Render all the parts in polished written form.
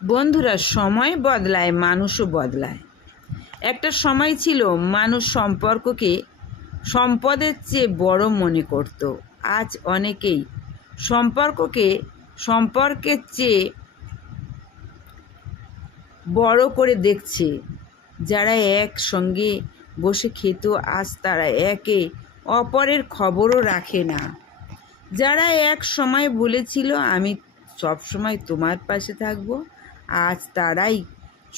বন্ধুরা, সময় বদলায়, মানুষও বদলায়। একটা সময় ছিল মানুষ সম্পর্ককে সম্পদের চেয়ে বড় মনে করত। আজ অনেকেই সম্পর্কের চেয়ে বড় করে দেখছে। যারা একসঙ্গে বসে খেত, আজ তারা একে অপরের খবরও রাখে না। যারা এক সময় বলেছিল আমি সবসময় তোমার পাশে থাকবো, আজ তারাই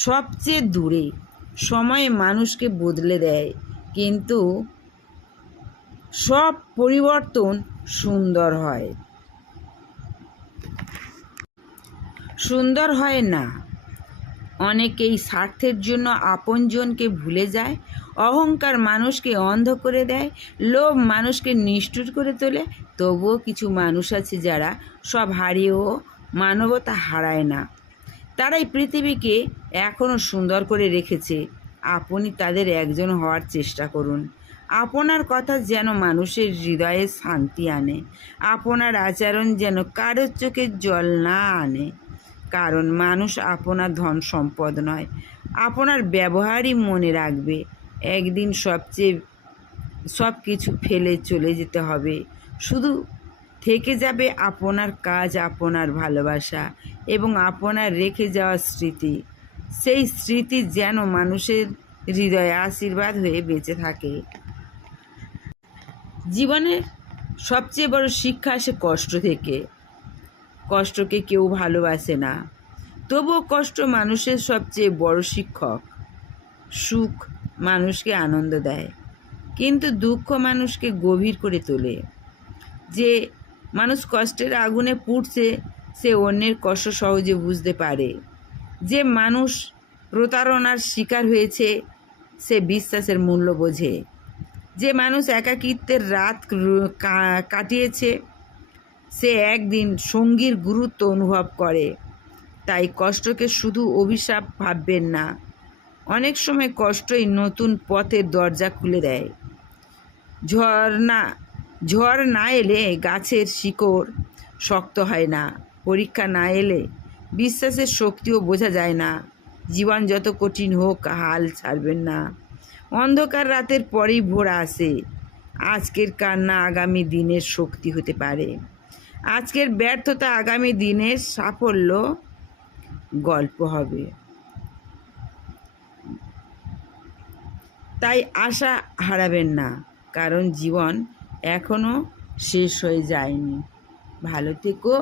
সবচেয়ে দূরে। সময় মানুষকে বদলে দেয়, কিন্তু সব পরিবর্তন সুন্দর হয় না। অনেকেই স্বার্থের জন্য আপনজনকে ভুলে যায়। অহংকার মানুষকে অন্ধ করে দেয়, লোভ মানুষকে নিষ্ঠুর করে তোলে। তবুও কিছু মানুষ আছে যারা সব হারিয়েও মানবতা হারায় না। তারাই পৃথিবীকে এখনও সুন্দর করে রেখেছে। আপনি তাদের একজন হওয়ার চেষ্টা করুন। আপনার কথা যেন মানুষের হৃদয়ে শান্তি আনে। আপনার আচরণ যেন কারোর চোখে জল না আনে। কারণ মানুষ আপনার ধন সম্পদ নয়, আপনার ব্যবহারই মনে রাখবে। একদিন সব কিছু ফেলে চলে যেতে হবে। শুধু থেকে যাবে আপনার কাজ, আপনার ভালোবাসা এবং আপনার রেখে যাওয়া স্মৃতি। সেই স্মৃতি যেন মানুষের হৃদয়ে আশীর্বাদ হয়ে বেঁচে থাকে। জীবনের সবচেয়ে বড় শিক্ষা আসে কষ্ট থেকে। কষ্টকে কেউ ভালোবাসে না, তবুও কষ্ট মানুষের সবচেয়ে বড় শিক্ষক। সুখ মানুষকে আনন্দ দেয়, কিন্তু দুঃখ মানুষকে গভীর করে তোলে। যে মানুষ কষ্টের আগুনে পুড়ছে, সে অন্যের কষ্ট সহজে বুঝতে পারে। যে মানুষ প্রতারণার শিকার হয়েছে, সে বিশ্বাসের মূল্য বোঝে। যে মানুষ একাকিত্বের রাত কাটিয়েছে, সে একদিন সঙ্গীর গুরুত্ব অনুভব করে। তাই কষ্টকে শুধু অভিশাপ ভাববেন না। অনেক সময় কষ্টই নতুন পথের দরজা খুলে দেয়। ঝড় না এলে গাছের শিকড় শক্ত হয় না। পরীক্ষা না এলে বিশ্বাসের শক্তিও বোঝা যায় না। জীবন যত কঠিন হোক, হাল ছাড়বেন না। অন্ধকার রাতের পরেই ভোর আসে। আজকের কান্না আগামী দিনের শক্তি হতে পারে। আজকের ব্যর্থতা আগামী দিনের সাফল্য গল্প হবে। তাই আশা হারাবেন না, কারণ জীবন এখনও শেষ হয়ে যায়নি। ভালো থেকো,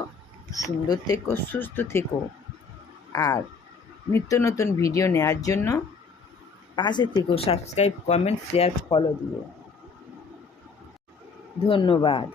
সুন্দর থেকো, সুস্থ থেকো। আর নিত্য নতুন ভিডিও নেওয়ার জন্য পাশে থেকো। সাবস্ক্রাইব, কমেন্ট, শেয়ার, ফলো দিয়ে। ধন্যবাদ।